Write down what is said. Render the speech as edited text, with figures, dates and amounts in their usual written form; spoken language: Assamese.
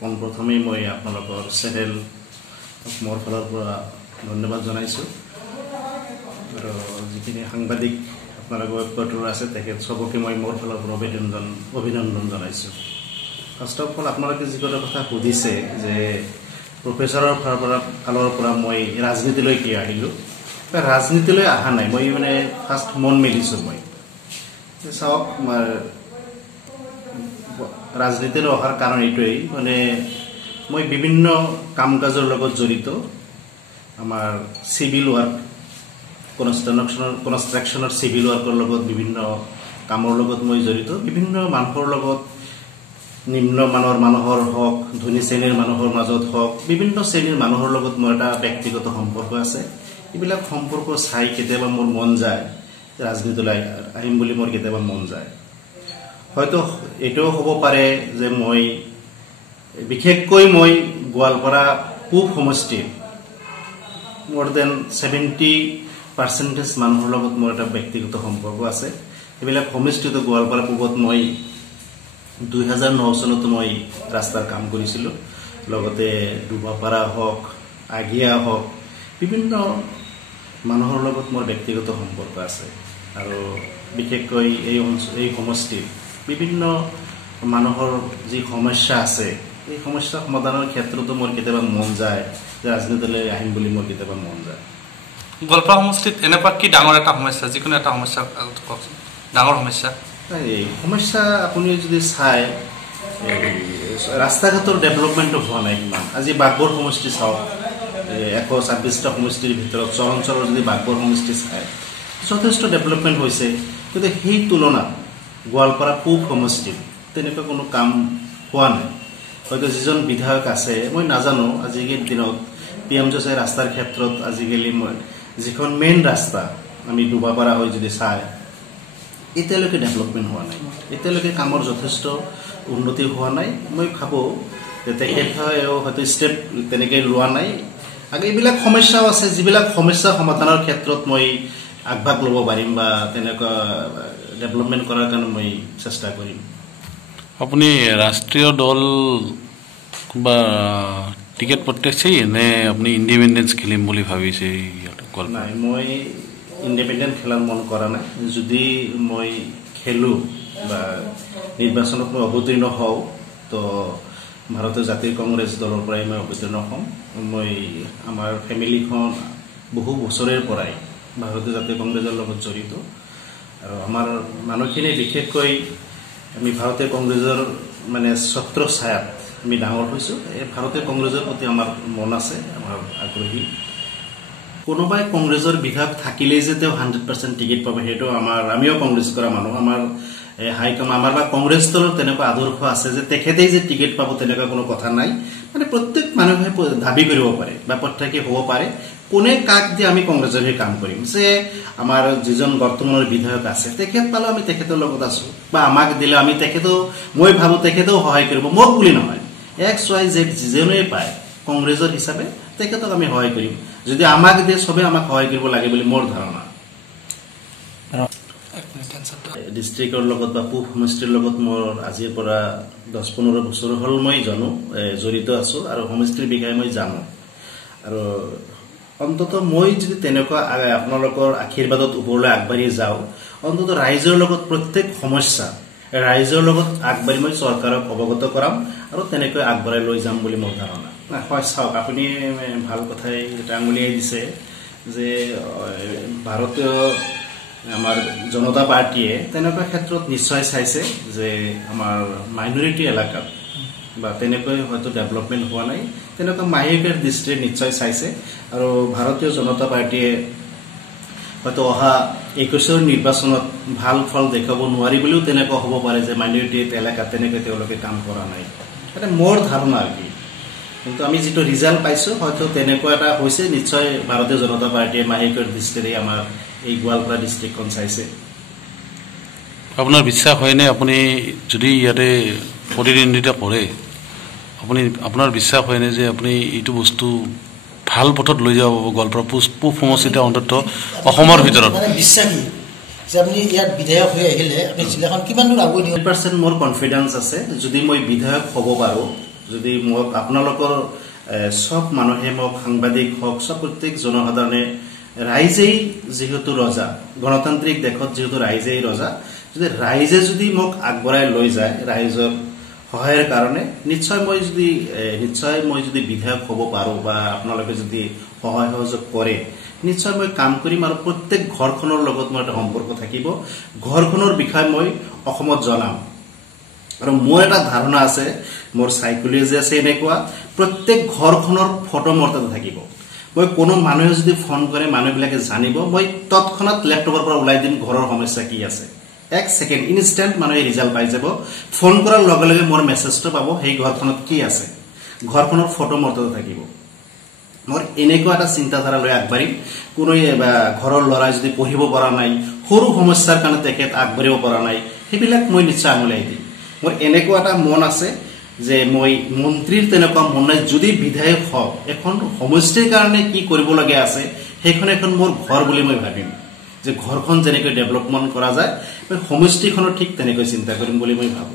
পোনপ্ৰথমে মই আপোনালোকৰ চেনেল মোৰ ফালৰ পৰা ধন্যবাদ জনাইছোঁ আৰু যিখিনি সাংবাদিক আপোনালোকৰ ৱেবপৰ্টেল আছে তেখেত সবকে মই মোৰ ফালৰ পৰা অভিনন্দন জনাইছোঁ। ফাৰ্ষ্ট অফ অল আপোনালোকে যিকোটা কথা সুধিছে যে প্ৰফেছৰৰ ফালৰ পৰা মই ৰাজনীতিলৈ কি আহিলোঁ, ৰাজনীতিলৈ অহা নাই। মই মানে ফাৰ্ষ্ট মন মেলিছোঁ। মই চাওক, ৰাজনীতিলৈ অহাৰ কাৰণ এইটোৱেই, মানে মই বিভিন্ন কাম-কাজৰ লগত জড়িত। আমাৰ চিভিল ৱাৰ্ক, কনষ্ট্ৰাকশ্যনৰ চিভিল ৱাৰ্কৰ লগত বিভিন্ন কামৰ লগত মই জড়িত। বিভিন্ন মানুহৰ লগত, নিম্নমানৰ মানুহৰ হওক, ধনী শ্ৰেণীৰ মানুহৰ মাজত হওক, বিভিন্ন শ্ৰেণীৰ মানুহৰ লগত মোৰ এটা ব্যক্তিগত সম্পৰ্ক আছে। এইবিলাক সম্পৰ্ক চাই কেতিয়াবা মোৰ মন যায় ৰাজনীতিলৈ আহিম বুলি মোৰ কেতিয়াবা মন যায়। হয়তো এইটোও হ'ব পাৰে যে মই বিশেষকৈ মই গোৱালপাৰা পূব সমষ্টিৰ মোৰ দেন 70% মানুহৰ লগত মোৰ এটা ব্যক্তিগত সম্পৰ্ক আছে। এইবিলাক সমষ্টিত গোৱালপাৰা পূবত মই 2009 চনতো মই ৰাস্তাৰ কাম কৰিছিলোঁ। লগতে ডুবাপাৰা হওক, আগিয়া হওক, বিভিন্ন মানুহৰ লগত মোৰ ব্যক্তিগত সম্পৰ্ক আছে। আৰু বিশেষকৈ এই সমষ্টিত বিভিন্ন মানুহৰ যি সমস্যা আছে, এই সমস্যা সমাধানৰ ক্ষেত্ৰতো মোৰ কেতিয়াবা মন যায় যে ৰাজনীতিলৈ আহিম বুলি মোৰ কেতিয়াবা মন যায়। গোৱালপাৰা সমষ্টিত এনেকুৱা কি ডাঙৰ এটা সমস্যা, যিকোনো এটা সমস্যা কওকচোন, ডাঙৰ সমস্যা? এই সমস্যা আপুনি যদি চাই, ৰাস্তা ঘাটৰ ডেভেলপমেণ্টটো হোৱা নাই ইমান। আজি বাঘবৰ সমষ্টি চাওক, 126টা সমষ্টিৰ ভিতৰত চৰাঞ্চলৰ যদি বাঘবৰ সমষ্টি চায় যথেষ্ট ডেভেলপমেণ্ট হৈছে, কিন্তু সেই তুলনাত গোৱালপাৰা পূব সমষ্টিত তেনেকুৱা কোনো কাম হোৱা নাই। হয়তো যিজন বিধায়ক আছে মই নাজানো, আজিকালিৰ দিনত PMJ ৰাস্তাৰ ক্ষেত্ৰত আজিকালি মই যিখন মেইন ৰাস্তা আমি ডুবাপাৰা হৈ যদি চাই, এতিয়ালৈকে ডেভেলপমেণ্ট হোৱা নাই, এতিয়ালৈকে কামৰ যথেষ্ট উন্নতি হোৱা নাই। মই ভাবোঁ যে তেখেতেও হয়তো ষ্টেপ তেনেকৈ লোৱা নাই। আৰু এইবিলাক সমস্যাও আছে, যিবিলাক সমস্যা সমাধানৰ ক্ষেত্ৰত মই আগভাগ ল'ব পাৰিম বা তেনেকুৱা ডেভেলপমেণ্ট কৰাৰ কাৰণে মই চেষ্টা কৰিম। আপুনি ৰাষ্ট্ৰীয় দল বা টিকেট প্ৰত্যাশী নে আপুনি ইণ্ডিপেণ্ডেঞ্চ খেলিম বুলি ভাবিছে? নাই, মই ইণ্ডিপেণ্ডেণ্ট খেলাৰ মন কৰা নাই। যদি মই খেলোঁ বা নিৰ্বাচনত মই অৱতীৰ্ণ হওঁ, তো ভাৰতীয় জাতীয় কংগ্ৰেছ দলৰ পৰাই মই অৱতীৰ্ণ হ'ম। মই আমাৰ ফেমিলিখন বহু বছৰেৰ পৰাই ভাৰতীয় জাতীয় কংগ্ৰেছৰ লগত জড়িত। আৰু আমাৰ মানুহখিনি বিশেষকৈ আমি ভাৰতীয় কংগ্ৰেছৰ মানে ছত্ৰ ছায়াত আমি ডাঙৰ হৈছোঁ। এই ভাৰতীয় কংগ্ৰেছৰ প্ৰতি আমাৰ মন আছে, আমাৰ আগ্ৰহী। কোনোবাই কংগ্ৰেছৰ বিধায়ক থাকিলেই যে তেওঁ 100% টিকেট পাব সেইটো আমিও কংগ্ৰেছ কৰা মানুহ, আমাৰ আমাৰ বা কংগ্ৰেছ দলৰ তেনেকুৱা আদৰ্শ আছে যে তেখেতেই যে টিকেট পাব তেনেকুৱা কোনো কথা নাই। মানে প্ৰত্যেক মানুহে দাবী কৰিব পাৰে বা প্ৰত্যাশী হ'ব পাৰে, কোনে কাক দিয়ে আমি কংগ্ৰেছৰ হৈ কাম কৰিম। যে আমাৰ যিজন বৰ্তমানৰ বিধায়ক আছে তেখেত পালেও আমি তেখেতৰ লগত আছোঁ, বা আমাক দিলে আমি মই ভাবোঁ তেখেতেও সহায় কৰিব, মোক বুলি নহয়, XYZ যিজনেই পায় কংগ্ৰেছৰ হিচাপে তেখেতক আমি সহায় কৰিম। যদি আমাক দিয়ে চবেই আমাক সহায় কৰিব লাগে বুলি মোৰ ধাৰণা। ডিষ্ট্ৰিক্টৰ লগত বা পূব সমষ্টিৰ লগত মোৰ আজিৰ পৰা 10-15 বছৰ হ'ল মই জড়িত আছোঁ আৰু সমষ্টিৰ বিষয়ে মই জানো। আৰু অন্ততঃ মই যদি তেনেকুৱা আপোনালোকৰ আশীৰ্বাদত ওপৰলৈ আগবাঢ়ি যাওঁ, অন্ততঃ ৰাইজৰ লগত প্ৰত্যেক সমস্যা ৰাইজৰ লগত আগবাঢ়ি মই চৰকাৰক অৱগত কৰাম আৰু তেনেকৈ আগবঢ়াই লৈ যাম বুলি মোৰ ধাৰণা। হয়, চাওক, আপুনি ভাল কথাই আঙুলিয়াই দিছে যে ভাৰতীয় আমাৰ জনতা পাৰ্টীয়ে তেনেকুৱা ক্ষেত্ৰত নিশ্চয় চাইছে যে আমাৰ মাইনৰিটি এলেকাত বা তেনেকৈ হয়তো ডেভেলপমেণ্ট হোৱা নাই, তেনেকুৱা মাহিকৰ দৃষ্টিৰে নিশ্চয় চাইছে। আৰু ভাৰতীয় জনতা পাৰ্টীয়ে হয়তো অহা 21ৰ নিৰ্বাচনত ভাল ফল দেখাব নোৱাৰি বুলিও তেনেকুৱা হ'ব পাৰে যে মাইনৰিটি এলেকাত তেনেকৈ তেওঁলোকে কাম কৰা নাই। এটা মোৰ ধাৰণা আৰু কি, কিন্তু আমি যিটো ৰিজাল্ট পাইছোঁ হয়তো তেনেকুৱা এটা হৈছে। নিশ্চয় ভাৰতীয় জনতা পাৰ্টীয়ে মাহিকৰ দৃষ্টিৰে আমাৰ এই গোৱালপাৰা ডিষ্ট্ৰিক্টখন চাইছে। আপোনাৰ বিশ্বাস হয়নে আপুনি যদি ইয়াতে প্ৰতিদ্বন্দ্বিতা কৰে, আপোনাৰ বিশ্বাস হয়নে যে আপুনি এইটো বস্তু ভাল পথত লৈ যাব পাব গোৱালপাৰা পূব সমষ্টিতে, অন্ততঃ অসমৰ ভিতৰত? বিশ্বাসী যে আপুনি ইয়াত বিধায়ক হৈ আহিলে আপুনি জিলাখন কিমান দূৰ আগুৱাই দিব? 100% মোৰ কনফিডেন্স আছে। যদি মই বিধায়ক হ'ব পাৰোঁ যদি মোক আপোনালোকৰ সব মানুহে মোক সাংবাদিক হওক সব প্ৰত্যেক জনসাধাৰণে ৰাইজেই যেহেতু ৰজা গণতান্ত্ৰিক দেশত যেহেতু ৰাইজেই ৰজা যদি ৰাইজে যদি মোক আগবঢ়াই লৈ যায় ৰাইজৰ সহায়ৰ কাৰণে নিশ্চয় মই যদি বিধায়ক হ'ব পাৰো বা আপোনালোকে যদি সহায় সহযোগ কৰে নিশ্চয় মই কাম কৰিম আৰু প্ৰত্যেক ঘৰখনৰ লগত মোৰ এটা সম্পৰ্ক থাকিব ঘৰখনৰ বিষয়ে মই অসমত জনাম আৰু মোৰ এটা ধাৰণা আছে মোৰ সাইকোলজি আছে এনেকুৱা প্ৰত্যেক ঘৰখনৰ ফটো মোৰ তাতে থাকিব মই কোনো মানুহে যদি ফোন কৰে মানুহবিলাকে জানিব মই তৎক্ষণাত ল্যাপটপৰ পৰা ওলাই দিম ঘৰৰ সমস্যা কি আছে এক সেকেন্ড ইনস্ট্যান্ট মানুহে ৰিজাল্ট পাই যাব ফোন কৰাৰ লগে লগে মোৰ মেছেজটো পাব সেই ঘৰখনত কি আছে ঘৰখনৰ ফটো মোৰ তাতে থাকিব মোৰ এনেকুৱা এটা চিন্তাধাৰা লৈ আগবাঢ়িম কোনো ঘৰৰ ল'ৰাই যদি পঢ়িব পৰা নাই সৰু সমস্যাৰ কাৰণে তেখেত আগবাঢ়িব পৰা নাই সেইবিলাক মই নিশ্চয় আঙুলিয়াই দিম মোৰ এনেকুৱা এটা মন আছে যে মই মন্ত্ৰীৰ তেনেকুৱা মন নাই যদি বিধায়ক হওক এখন সমষ্টিৰ কাৰণে কি কৰিব লাগে আছে সেইখন এখন মোৰ ঘৰ বুলি মই ভাবিম যে ঘৰখন যেনেকৈ ডেভেলপমেন্ট কৰা যায় মই সমষ্টিখনৰ ঠিক তেনেকৈ চিন্তা কৰিম বুলি মই ভাবো